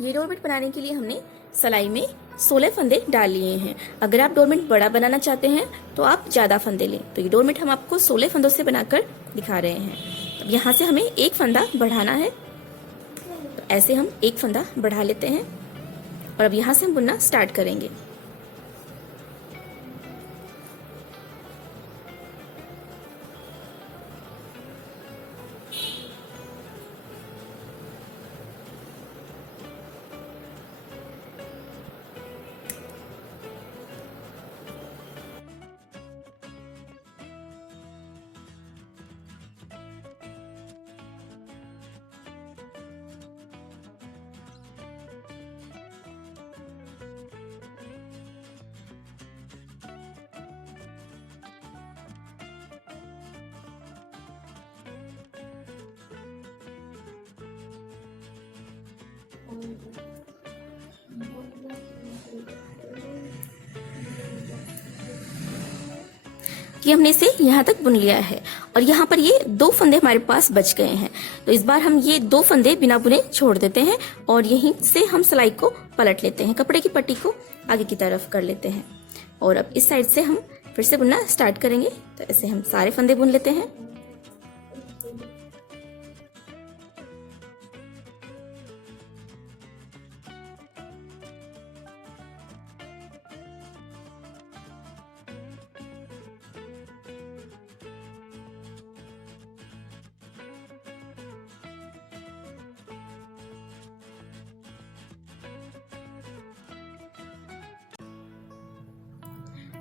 ये डोरमेट बनाने के लिए हमने सिलाई में 16 फंदे डाल लिए हैं। अगर आप डोरमेट बड़ा बनाना चाहते हैं तो आप ज्यादा फंदे लें। तो ये डोरमेट हम आपको 16 फंदों से बनाकर दिखा रहे हैं। अब यहाँ से हमें एक फंदा बढ़ाना है, तो ऐसे हम एक फंदा बढ़ा लेते हैं और अब यहाँ से हम बुनना स्टार्ट करेंगे। ये हमने इसे यहाँ तक बुन लिया है और यहाँ पर ये 2 फंदे हमारे पास बच गए हैं। तो इस बार हम ये 2 फंदे बिना बुने छोड़ देते हैं और यहीं से हम सिलाई को पलट लेते हैं, कपड़े की पट्टी को आगे की तरफ कर लेते हैं और अब इस साइड से हम फिर से बुनना स्टार्ट करेंगे। तो ऐसे हम सारे फंदे बुन लेते हैं।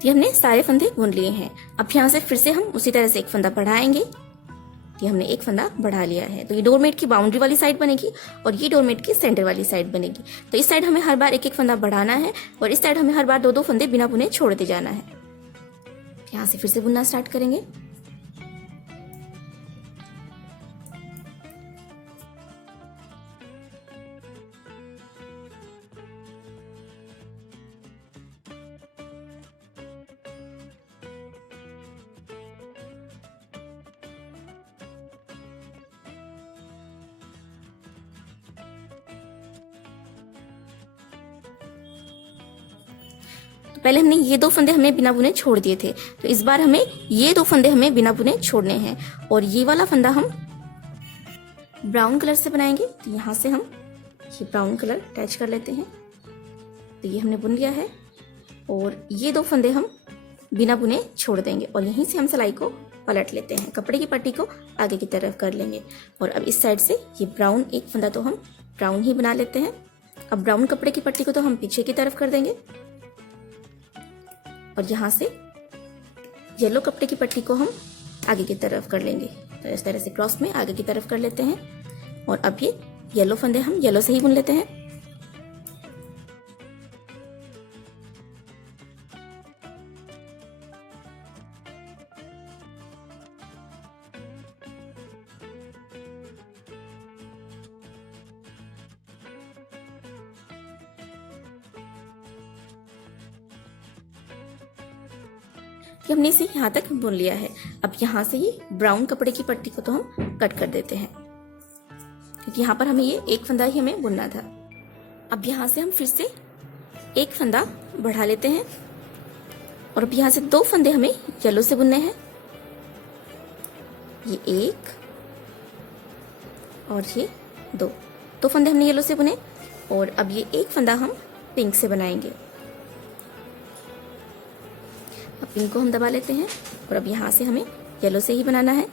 ये हमने सारे फंदे बुन लिए हैं। अब यहाँ से फिर से हम उसी तरह से एक फंदा बढ़ाएंगे। ये हमने एक फंदा बढ़ा लिया है। तो ये डोरमेट की बाउंड्री वाली साइड बनेगी और ये डोरमेट की सेंटर वाली साइड बनेगी। तो इस साइड हमें हर बार एक एक फंदा बढ़ाना है और इस साइड हमें हर बार 2-2 फंदे बिना बुने छोड़ते जाना है। यहाँ से फिर से बुनना स्टार्ट करेंगे। पहले हमने ये 2 फंदे हमें बिना बुने छोड़ दिए थे, तो इस बार हमें ये 2 फंदे हमें बिना बुने छोड़ने हैं और ये वाला फंदा हम ब्राउन कलर से बनाएंगे। तो यहाँ से हम ये ब्राउन कलर अटैच कर लेते हैं। तो ये हमने बुन लिया है और ये 2 फंदे हम बिना बुने छोड़ देंगे और यहीं से हम सिलाई को पलट लेते हैं, कपड़े की पट्टी को आगे की तरफ कर लेंगे और अब इस साइड से ये ब्राउन एक फंदा तो हम ब्राउन ही बना लेते हैं। अब ब्राउन कपड़े की पट्टी को तो हम पीछे की तरफ कर देंगे और यहाँ से येलो कपड़े की पट्टी को हम आगे की तरफ कर लेंगे। तो इस तरह से क्रॉस में आगे की तरफ कर लेते हैं और अब ये येलो फंदे हम येलो से ही बुन लेते हैं। कि हमने इसे यहाँ तक बुन लिया है। अब यहाँ से ही ब्राउन कपड़े की पट्टी को तो हम कट कर देते हैं, क्योंकि यहाँ पर हमें ये एक फंदा ही हमें बुनना था। अब यहाँ से हम फिर से एक फंदा बढ़ा लेते हैं और अब यहाँ से 2 फंदे हमें येलो से बुनने हैं। ये एक और ये 2 फंदे हमने येलो से बुने और अब ये एक फंदा हम पिंक से बनाएंगे। अब पिंक को हम दबा लेते हैं और अब यहाँ से हमें येलो से ही बनाना है।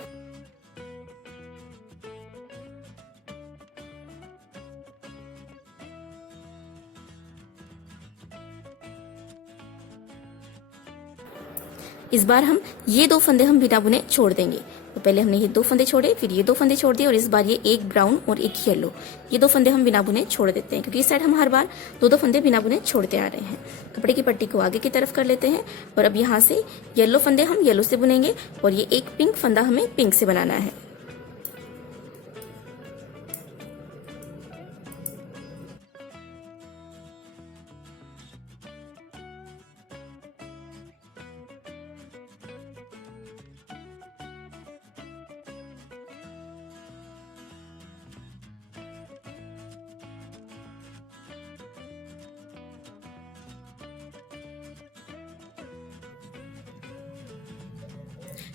इस बार हम ये 2 फंदे हम बिना बुने छोड़ देंगे। तो पहले हमने ये 2 फंदे छोड़े, फिर ये 2 फंदे छोड़ दिए और इस बार ये एक ब्राउन और एक येलो, ये 2 फंदे हम बिना बुने छोड़ देते हैं, क्योंकि इस साइड हम हर बार 2-2 फंदे बिना बुने छोड़ते आ रहे हैं। कपड़े की पट्टी को आगे की तरफ कर लेते हैं और अब यहाँ से येलो फंदे हम येलो से बुनेंगे और ये एक पिंक फंदा हमें पिंक से बनाना है।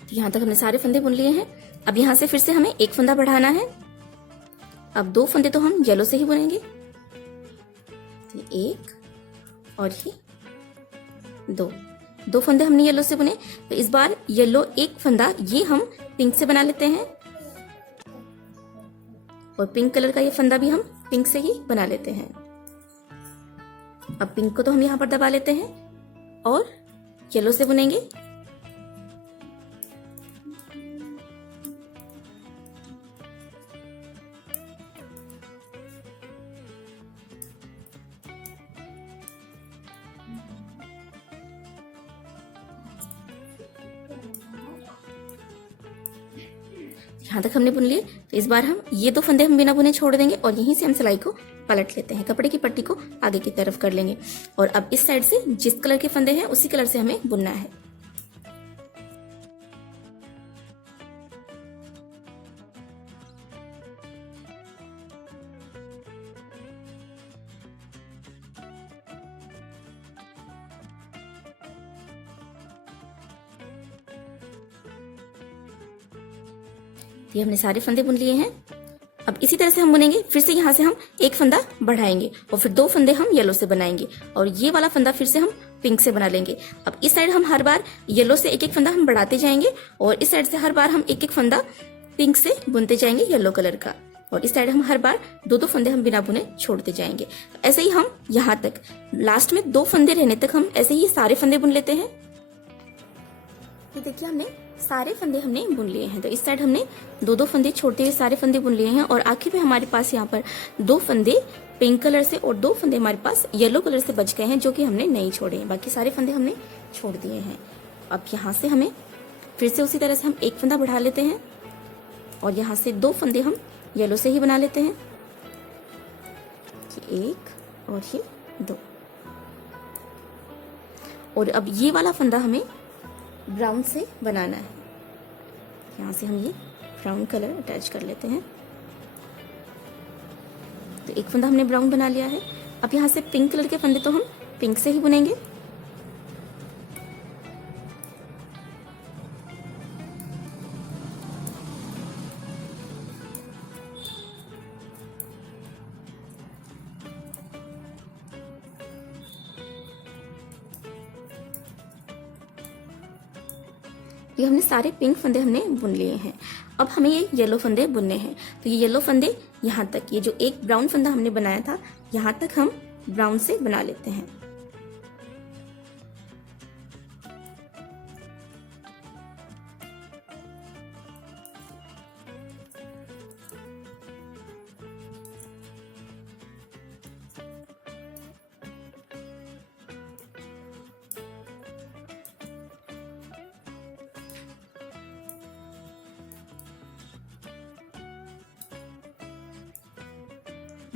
तो यहाँ तक हमने सारे फंदे बुन लिए हैं। अब यहाँ से फिर से हमें एक फंदा बढ़ाना है। अब 2 फंदे तो हम येलो से ही बुनेंगे, तो एक और ये 2 फंदे हमने येलो से बुने। तो इस बार येलो एक फंदा ये हम पिंक से बना लेते हैं, और पिंक कलर का ये फंदा भी हम पिंक से ही बना लेते हैं। अब पिंक को तो हम यहाँ पर दबा लेते हैं और येलो से बुनेंगे। यहाँ तक हमने बुन लिए। तो इस बार हम ये 2 फंदे हम बिना बुने छोड़ देंगे और यहीं से हम सिलाई को पलट लेते हैं। कपड़े की पट्टी को आगे की तरफ कर लेंगे और अब इस साइड से जिस कलर के फंदे हैं उसी कलर से हमें बुनना है। ये हमने सारे फंदे बुन लिए हैं। अब इसी तरह से हम बुनेंगे। फिर से यहाँ से हम एक फंदा बढ़ाएंगे और फिर 2 फंदे हम येलो से बनाएंगे और ये वाला फंदा फिर से हम पिंक से बना लेंगे। अब इस साइड हम हर बार येलो से एक एक फंदा हम बढ़ाते जाएंगे और इस साइड से हर बार हम एक एक फंदा पिंक से बुनते जाएंगे येलो कलर का, और इस साइड हम हर बार 2 फंदे हम बिना बुने छोड़ते जाएंगे। ऐसे ही हम यहाँ तक लास्ट में 2 फंदे रहने तक हम ऐसे ही सारे फंदे बुन लेते हैं। ये देखिए हमने सारे फंदे हमने बुन लिए हैं। तो इस साइड हमने 2 फंदे छोड़ते हुए सारे फंदे बुन लिए हैं और आखिर में हमारे पास यहाँ पर 2 फंदे पिंक कलर से और 2 फंदे हमारे पास येलो कलर से बच गए हैं, जो कि हमने नहीं छोड़े हैं। बाकी सारे फंदे हमने छोड़ दिए हैं। अब यहाँ से हमें फिर से उसी तरह से हम एक फंदा बढ़ा लेते हैं और यहाँ से 2 फंदे हम येलो से ही बना लेते हैं, ये 1 और ये 2। और अब ये वाला फंदा हमें ब्राउन से बनाना है। यहाँ से हम ये ब्राउन कलर अटैच कर लेते हैं। तो एक फंदा हमने ब्राउन बना लिया है। अब यहाँ से पिंक कलर के फंदे तो हम पिंक से ही बुनेंगे। ये हमने सारे पिंक फंदे हमने बुन लिए हैं। अब हमें ये येलो फंदे बुनने हैं। तो ये येलो फंदे यहाँ तक, ये जो एक ब्राउन फंदा हमने बनाया था यहाँ तक हम ब्राउन से बना लेते हैं।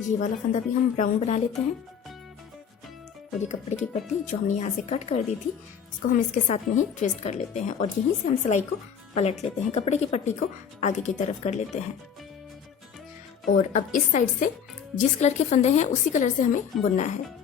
ये वाला फंदा भी हम ब्राउन बना लेते हैं और ये कपड़े की पट्टी जो हमने यहाँ से कट कर दी थी इसको हम इसके साथ में ही ट्विस्ट कर लेते हैं और यहीं से हम सिलाई को पलट लेते हैं। कपड़े की पट्टी को आगे की तरफ कर लेते हैं और अब इस साइड से जिस कलर के फंदे हैं उसी कलर से हमें बुनना है।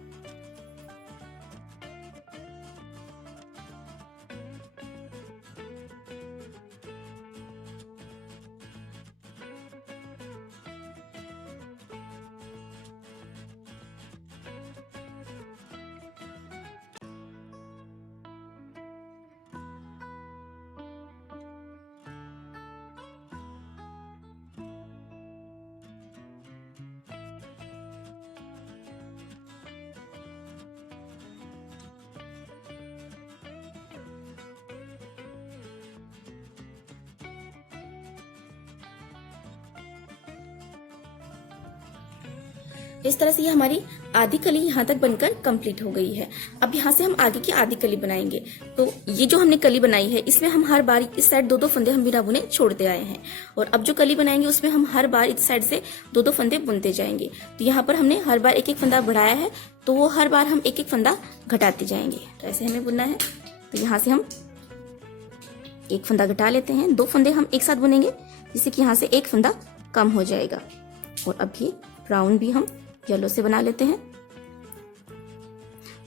इस तरह से ये हमारी आधी कली यहाँ तक बनकर कंप्लीट हो गई है। अब यहाँ से हम आगे की आधी कली बनाएंगे। तो ये जो हमने कली बनाई है इसमें हम हर बार इस साइड 2-2 फंदे हम बिना बुने छोड़ते आए हैं और अब जो कली बनाएंगे उसमें हम हर बार इस साइड से 2-2 फंदे बुनते जाएंगे। तो यहाँ पर हमने हर बार एक एक फंदा बढ़ाया है तो वो हर बार हम एक एक फंदा घटाते जाएंगे। तो ऐसे हमें बुनना है। तो यहाँ से हम एक फंदा घटा लेते हैं, 2 फंदे हम एक साथ बुनेंगे जिससे कि यहाँ से एक फंदा कम हो जाएगा। और अब ये ब्राउन भी हम येलो से बना लेते हैं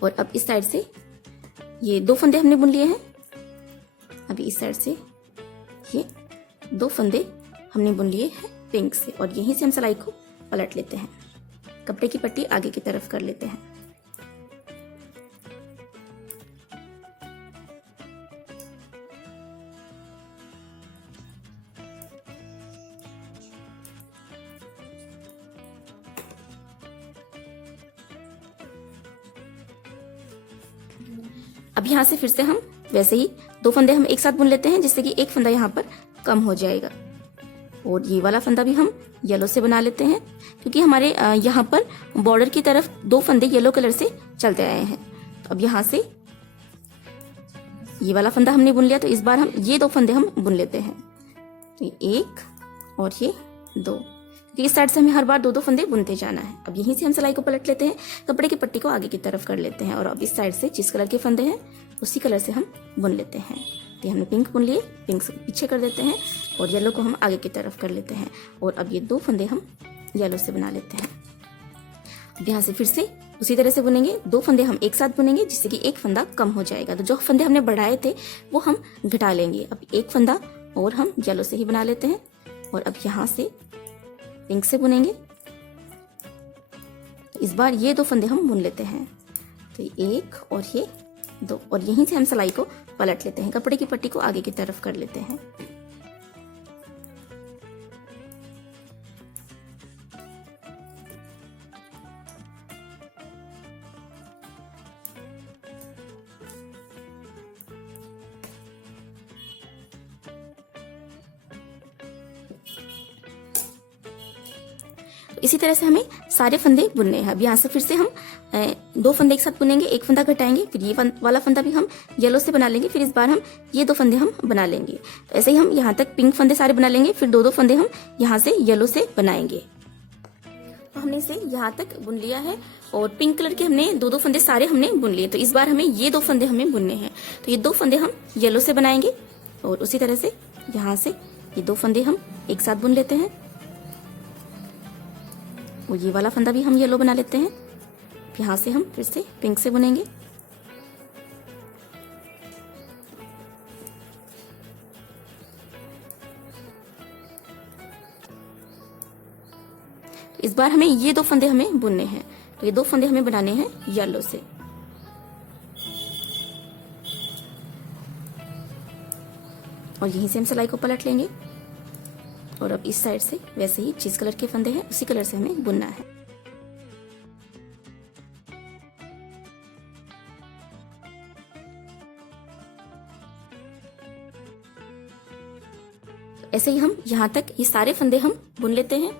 और अब इस साइड से ये 2 फंदे हमने बुन लिए हैं। अभी इस साइड से ये 2 फंदे हमने बुन लिए हैं पिंक से और यहीं से हम सिलाई को पलट लेते हैं। कपड़े की पट्टी आगे की तरफ कर लेते हैं। अब यहाँ से फिर से हम वैसे ही 2 फंदे हम एक साथ बुन लेते हैं, जिससे कि एक फंदा यहाँ पर कम हो जाएगा। और ये वाला फंदा भी हम येलो से बना लेते हैं, क्योंकि हमारे यहाँ पर बॉर्डर की तरफ 2 फंदे येलो कलर से चलते आए हैं। तो अब यहाँ से ये वाला फंदा हमने बुन लिया, तो इस बार हम ये 2 फंदे हम बुन लेते हैं। तो ये 1 और ये 2, क्योंकि इस साइड से हमें हर बार 2-2 फंदे बुनते जाना है। अब यहीं से हम सिलाई को पलट लेते हैं, कपड़े की पट्टी को आगे की तरफ कर लेते हैं और अब इस साइड से जिस कलर के फंदे हैं उसी कलर से हम बुन लेते हैं। तो हमने पिंक बुन लिए, पिंक से पीछे कर देते हैं और येलो को हम आगे की तरफ कर लेते हैं और अब ये 2 फंदे हम येलो से बना लेते हैं। अब यहाँ से फिर से उसी तरह से बुनेंगे, 2 फंदे हम एक साथ बुनेंगे, जिससे कि एक फंदा कम हो जाएगा। तो जो फंदे हमने बढ़ाए थे वो हम घटा लेंगे। अब एक फंदा और हम येलो से ही बना लेते हैं और अब यहाँ से पिंक से बुनेंगे। तो इस बार ये 2 फंदे हम बुन लेते हैं। तो 1 और ये 2 और यहीं से हम सिलाई को पलट लेते हैं, कपड़े की पट्टी को आगे की तरफ कर लेते हैं। इसी तरह से हमें सारे फंदे बुनने हैं। अब यहाँ से फिर से हम 2 फंदे एक साथ बुनेंगे, एक फंदा घटाएंगे, फिर ये वाला फंदा भी हम येलो से बना लेंगे, फिर इस बार हम ये 2 फंदे हम बना लेंगे। ऐसे ही हम यहाँ तक पिंक फंदे सारे बना लेंगे, फिर 2-2 फंदे हम यहाँ से येलो से बनाएंगे। तो हमने इसे यहाँ तक बुन लिया है और पिंक कलर के हमने 2-2 फंदे सारे हमने बुन लिए। तो इस बार हमें ये 2 फंदे हमें बुनने हैं। तो ये 2 फंदे हम येलो से बनाएंगे और उसी तरह से यहाँ से ये 2 फंदे हम एक साथ बुन लेते हैं और ये वाला फंदा भी हम येलो बना लेते हैं। यहाँ से हम फिर से पिंक से बुनेंगे इस बार हमें ये 2 फंदे हमें बुनने हैं। तो ये 2 फंदे हमें बनाने हैं येलो से। और यहीं से हम सिलाई को पलट लेंगे और अब इस साइड से वैसे ही जिस कलर के फंदे हैं उसी कलर से हमें बुनना है। तो ऐसे ही हम यहाँ तक ये सारे फंदे हम बुन लेते हैं।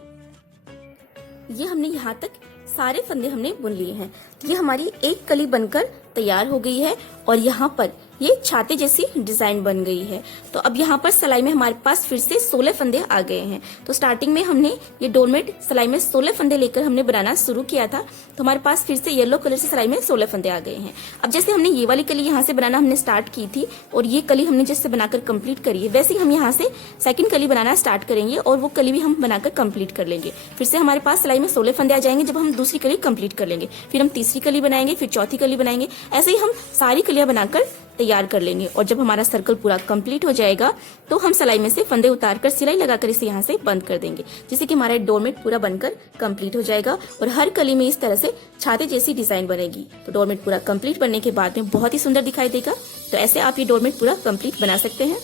ये हमने यहाँ तक सारे फंदे हमने बुन लिए हैं। ये हमारी एक कली बनकर तैयार हो गई है और यहाँ पर ये छाते जैसी डिजाइन बन गई है। तो अब यहाँ पर सिलाई में हमारे पास फिर से 16 फंदे आ गए हैं। तो स्टार्टिंग में हमने ये डोरमेट सिलाई में 16 फंदे लेकर हमने बनाना शुरू किया था, तो हमारे पास फिर से येलो कलर से सिलाई में 16 फंदे आ गए हैं। अब जैसे हमने ये वाली कली यहाँ से बनाना हमने स्टार्ट की थी और ये कली हमने जैसे बनाकर कंप्लीट करी है, वैसे ही हम यहाँ से सेकंड कली बनाना स्टार्ट करेंगे और वो कली भी हम बनाकर कंप्लीट कर लेंगे। फिर से हमारे पास सिलाई में 16 फंदे आ जाएंगे जब हम दूसरी कली कंप्लीट कर लेंगे। फिर हम तीसरी कली बनाएंगे, फिर चौथी कली बनाएंगे। ऐसे ही हम सारी कलियां बनाकर तैयार कर लेंगे और जब हमारा सर्कल पूरा कंप्लीट हो जाएगा तो हम सिलाई में से फंदे उतारकर सिलाई लगाकर इसे यहाँ से बंद कर देंगे, जिससे कि हमारा डोरमेट पूरा बनकर कंप्लीट हो जाएगा और हर कली में इस तरह से छाते जैसी डिजाइन बनेगी। तो डोरमेट पूरा कंप्लीट बनने के बाद में बहुत ही सुंदर दिखाई देगा। तो ऐसे आप ये डोरमेट पूरा कंप्लीट बना सकते हैं।